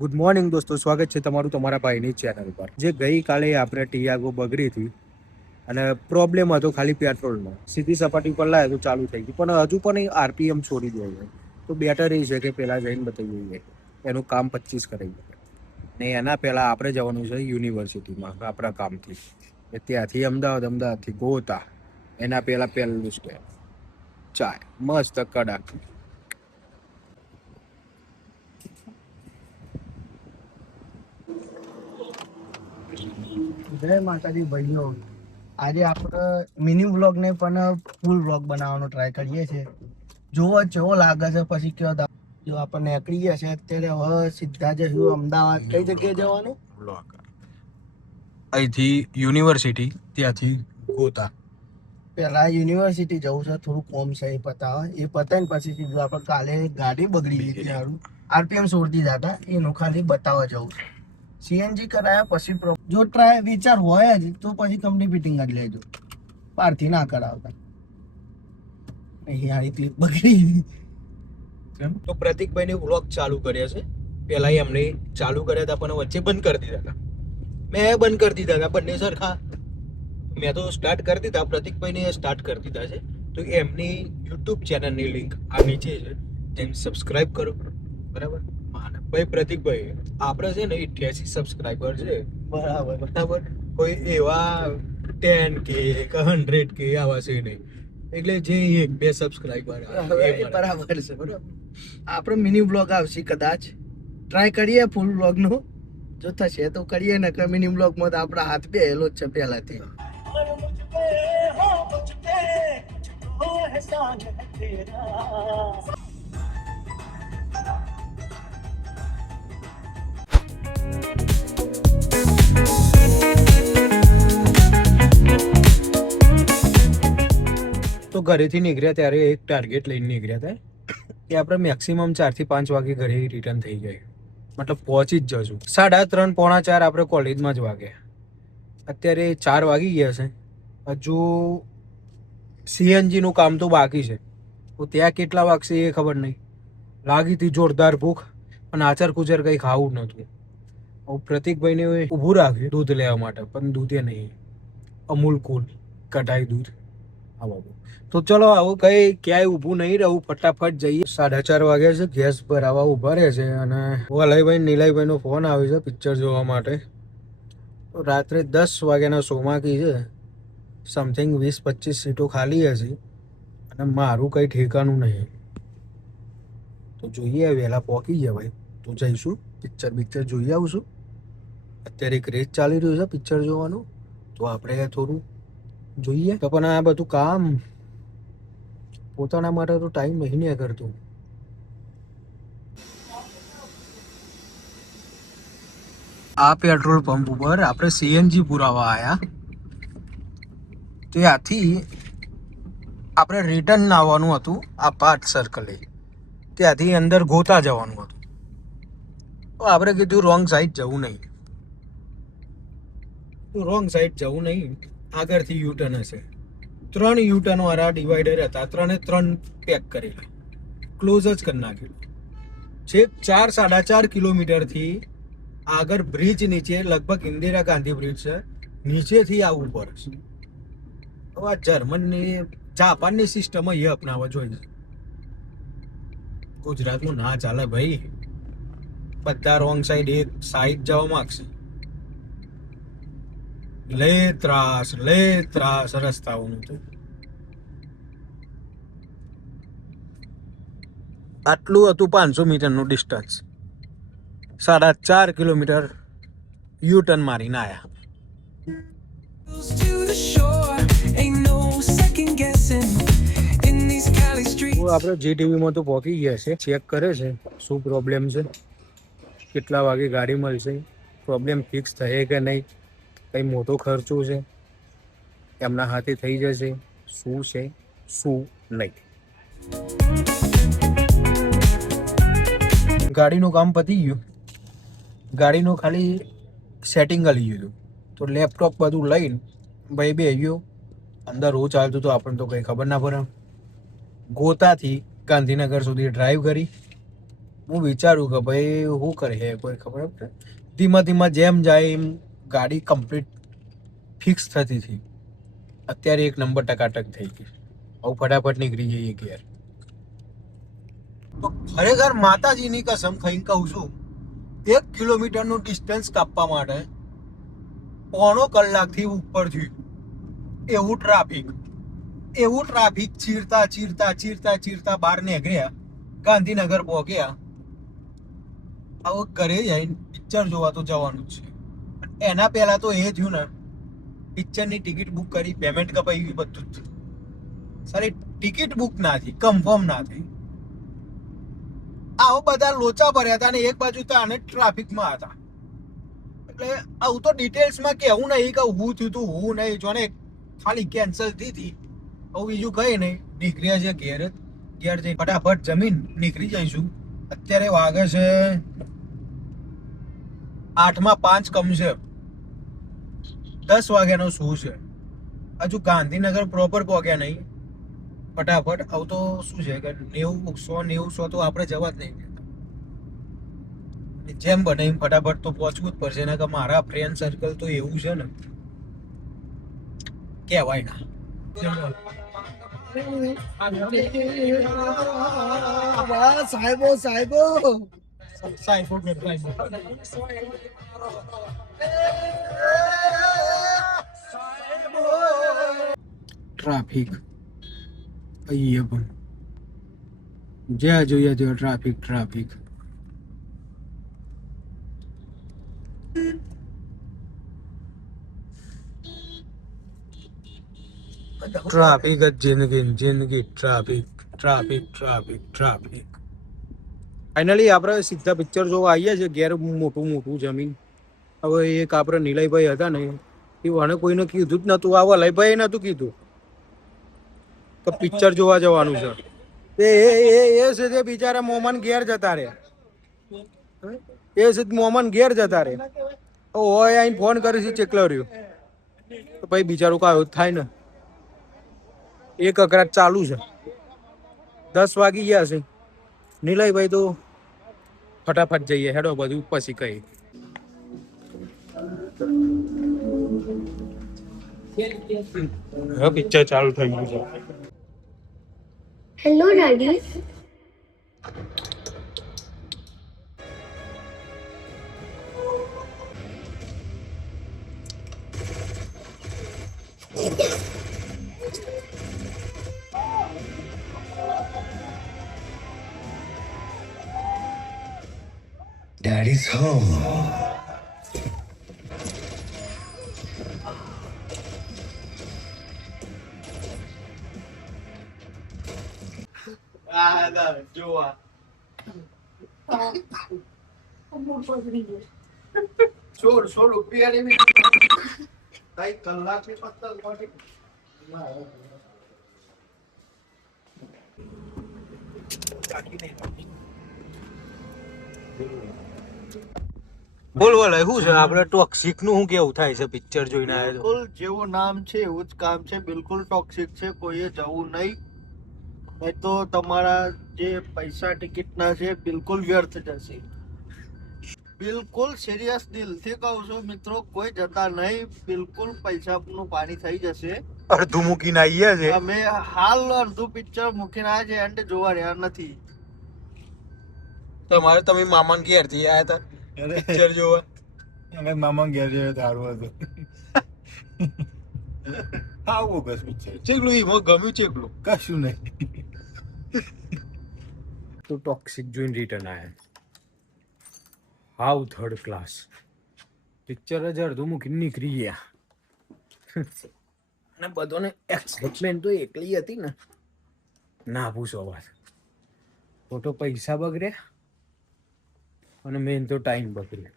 Good morning દોસ્તો, સ્વાગત છે તમારું તમારા ભાઈની ચેનલ પર. જે ગઈકાલે આપણે ટિયાગો બગડી હતી અને પ્રોબ્લેમ હતો ખાલી પેટ્રોલનો. સીધી સપાટી પર લાવે તો ચાલુ થઈ ગઈ, પણ હજુ પણ આરપીએમ છોડી દે છે. તો બેટર એ છે કે પહેલાં જઈને બતાવી દઈએ એનું કામ 25 કરાવી દે ને એના પહેલાં આપણે જવાનું છે યુનિવર્સિટીમાં આપણા કામથી. ત્યાંથી અમદાવાદથી ગોતા એના પહેલું સ્ટેપ ચાય મસ્ત કડાક. જય માતાજી ભાઈઓ. આજે આપણે મિની વ્લોગ ને પણ ફૂલ વ્લોગ બનાવવાનો ટ્રાય કરીએ છીએ. જોવો કેવો લાગે છે, પછી કયો. જો આપણે નીકળી ગયા છે અત્યારે. હવે સીધા જઈશું અમદાવાદ. કઈ જગ્યાએ જવાનું? અહીંથી યુનિવર્સિટી, ત્યાંથી ગોતા. પેલા યુનિવર્સિટી જવું છે, થોડું કોમ છે એ પતાવે. એ પતાય ને પછી સીધું આપણે કાલે ગાડી બગડી ગઈ હતી સારું આરપીએમ છોડતી જતા એનું ખાલી બતાવવા જવું છે. સીએનજી કરાયા પછી જો ટ્રાય વિચાર હોય જ તો પછી કંપની ફિટિંગ જ લેજો, બહારથી ના કરાવતા. અહીંયા ક્લિપ બગડી. તો પ્રતિકભાઈને વ્લોગ ચાલુ કર્યા છે. પહેલા એમને ચાલુ કર્યા હતા પણ વચ્ચે બંધ કરી દીધા હતા. મેં બંધ કરી દીધા હતા બંને સરખા. મેં તો સ્ટાર્ટ કરી દીધા, પ્રતિકભાઈને સ્ટાર્ટ કરી દીધા છે. તો એમની યુટ્યુબ ચેનલની લિંક આ નીચે છે, તેને સબસ્ક્રાઇબ કરો. બરાબર. ભાઈ પ્રતિકભાઈ, આપણે છે ને 88 સબસ્ક્રાઇબર છે. બરાબર. કોઈ એવા 10K કે 100K આવા છે નહીં. એટલે જે 1-2 સબસ્ક્રાઇબર બરાબર છે. બરાબર. આપણો મિની બ્લોગ આવશે કદાચ. ટ્રાય કરીએ ફૂલ બ્લોગ નો. જો થશે તો કરીએ ને કે મિની બ્લોગ માં તો આપણા હાથ બેહેલો જ છે પહેલાથી. તો ઘરેથી નીકળ્યા ત્યારે એક ટાર્ગેટ લઈને નીકળ્યા હતા કે આપણે મેક્સિમમ 4 થી 5 વાગે ઘરે રિટર્ન થઈ જાય, મતલબ પહોંચી જ જશું. 3:30 પોણા 4 આપણે કોલેજમાં જ વાગ્યા. અત્યારે 4 વાગી ગયા છે. હજુ સીએનજીનું કામ તો બાકી છે. તો ત્યાં કેટલા વાગશે એ ખબર નહીં. લાગી હતી જોરદાર ભૂખ, પણ આચર કુચર કંઈ ખાવું નહોતું. પ્રતિકભાઈને ઊભું રાખ્યું દૂધ લેવા માટે, પણ દૂધે નહીં. અમૂલ કુલ કઢાઈ દૂધ. તો ચલો આવું કઈ ક્યાંય ઊભું નહીં રહું, ફટાફટ જઈએ. 4:30 વાગ્યા છે. ગેસ ભરાવા ઊભા રહે છે અને વલયભાઈ નીલયભાઈનો ફોન આવે છે પિક્ચર જોવા માટે. રાત્રે 10 વાગ્યાના શોમાં છે. સમથિંગ 20-25 સીટો ખાલી હશે અને મારું કંઈ ઠેકાણું નહીં. તો જોઈએ, વહેલા પહોંચી ગયા ભાઈ તો જઈશું પિક્ચર જોઈ આવશું. અત્યારે ક્રેઝ ચાલી રહ્યું છે પિક્ચર જોવાનું, તો આપણે થોડું જોઈએ. તો પણ આ બધું કામ પોતાના માટે તો ટાઈમ નહીં કરતું. આ પેટ્રોલ પંપ ઉપર આપણે સીએનજી પુરાવા આવ્યા. ત્યાંથી આપણે રિટર્ન આવવાનું હતું આ પાર્ક સર્કલે. ત્યાંથી અંદર ગોતા જવાનું હતું. તો આપણે કીધું રોંગ સાઈડ જવું નહીં. આગળથી યુટર્ન હશે. 3 યુટર્ન વાળા ડિવાઈડર હતા, 3 પેક કરેલા, ક્લોઝ જ કરી નાખ્યું. છેક 4-4.5 કિલોમીટરથી આગળ બ્રિજ નીચે, લગભગ ઇન્દિરા ગાંધી બ્રિજ છે, નીચેથી આવવું પડશે. હવે આ જર્મનની જાપાનની સિસ્ટમ એ અપનાવવા જોઈએ. ગુજરાતમાં ના ચાલે ભાઈ. બધા રોંગ સાઈડ એક સાઈડ જવા માંગશે. લે ત્રાસ રસ્તાઓનું તો. આટલું હતું 500 મીટરનું ડિસ્ટન્સ. 4.5 કિલોમીટર યુટર્ન મારીને આવ્યા. આપણે જીટીવીમાં તો પહોંચી ગયા છે. ચેક કરે છે શું પ્રોબ્લેમ છે, કેટલા વાગે ગાડી મળશે, પ્રોબ્લેમ ફિક્સ થશે કે નહીં, કંઈ મોટો ખર્ચો છે, એમના હાથે થઈ જશે, શું છે શું નહીં. ગાડીનું કામ પતી ગયું. ગાડીનું ખાલી સેટિંગ કરી ગયું. તો લેપટોપ બધું લઈને ભાઈ બે ગયો અંદર. રોજ ચાલતું તો આપણને તો કંઈ ખબર ના પડે. ગોતાથી ગાંધીનગર સુધી ડ્રાઈવ કરી હું વિચારું કે ભાઈ શું કરે કોઈ ખબર પડે. ધીમા ધીમા જેમ જાય એમ ગાડી કમ્પ્લીટ ફિક્સ થતી હતી. અત્યારે 1 નંબર ટકાટક થઈ ગઈ. હવે ફટાફટ નીકળી જઈએ ઘેર. તો ખરેખર માતાજીની કસમ ખાઈને કહું છું, 1 કિલોમીટરનું ડિસ્ટન્સ કાપવા માટે 3.25 કલાકથી ઉપર થયું. એવું ટ્રાફિક ચીરતા ચીરતા ચીરતા ચીરતા બહાર નીકળ્યા. ગાંધીનગર પહોંચ્યા. હવે ઘરે જઈને પિક્ચર જોવા તો જવાનું જ છે. એના પહેલા તો એ થયું ને, પિક્ચરની ટિકિટ બુક કરી, પેમેન્ટ કપાઈ ગયું, બધું જ. સારી ટિકિટ બુક ના થઈ, કન્ફર્મ ના થઈ. આવો બધા લોચા ભર્યા હતા ને એક બાજુ તો આને ટ્રાફિકમાં હતા. એટલે આવું તો ડિટેલ્સમાં કેવું નહીં કે હું થયું તું હું નહીં, જોને ખાલી કેન્સલ થઈ હતી. હવે બીજું કઈ નહીં, નીકળ્યા છે ઘેર જઈને ફટાફટ જમીન નીકળી જઈશું. અત્યારે વાગે છે 8:05 કમસે 10 વાગ્યાનો શું છે. હજુ ગાંધીનગર પ્રોપર પહોંચ્યા નહીં. ફટાફટ આવું તો શું છે કે 90-100 તો આપણે જવા જ નહીં દેતા. જેમ બને એમ ફટાફટ તો પહોંચવું જ પડશે ને, કે મારા ફ્રેન્ડ સર્કલ તો એવું છે ને કહેવાય ના. સાહેબો ટ્રાફિક અહીંયા પણ જ્યાં જોઈએ ત્યાં ટ્રાફિક. ટ્રાફિક જ જિંદગી ટ્રાફિક. ફાઇનલી આપણે સીધા પિક્ચર જોવા આવીએ છીએ ઘેર. મોટું જમીન. હવે એક આપણે નિલયભાઈ હતા ને, એ મને કોઈને કીધું જ નતું. આ વલયભાઈ નતું કીધું કે પિક્ચર જોવા જવાનું છે. એ છે તે બિચારા મોમાન ઘેર જતા રહ્યા. હોય આઈને ફોન કરી છે ચેકલો રહ્યો તો ભાઈ બિચારું કાંઈ થાય ને. એક અકરાટ ચાલુ છે, 10 વાગી ગયા છે. નિલયભાઈ તો ફટાફટ જઈએ, હેડો બધું પછી કઈ. પિક્ચર ચાલુ થઈ ગયું છે. Hello, Daddy. Daddy's home. જોવા 100 રૂપિયાની કઈ કલાકની પત્તલ મોટી. બોલ શું છે આપણે ટોક્સિક નું શું કેવું થાય છે પિક્ચર જોઈને આવ્યા તો? બિલકુલ જેવું નામ છે એવું જ કામ છે. બિલકુલ ટોક્સિક છે, કોઈએ જવું નહીં. નહીં તો તમારા જે પૈસા ટિકિટના છે બિલકુલ વ્યર્થ જશે. બિલકુલ સિરિયસ દિલથી કહું છું મિત્રો, કોઈ જતા નહીં. બિલકુલ પૈસાનું પાણી થઈ જશે. અડધું મૂકીને આવીએ છે. અમે હાલ અડધું પિક્ચર મૂકીને આવ્યા છે, એન્ડ જોવા રહ્યા નથી. તમારે તમે મામાન ઘેર થી આવ્યા હતા પિક્ચર જોવા? અમે મામા ઘેર જઈએ સારું હતું. આવું બસ પિક્ચર ચેકલું એમાં ગમ્યું ચેકલું કશું નહીં. તો ટોક્સિક જોઈને રિટર્ન આવ્યા. હાવ થર્ડ ક્લાસ પિક્ચર જ અડધું મૂકીને નીકળી ગયા. અને બધાને એક્સાઇટમેન્ટ તો એકલી હતી ને, ના પૂછો વાત. ખોટો પૈસા બગડ્યા અને મેન તો ટાઈમ બગડ્યો.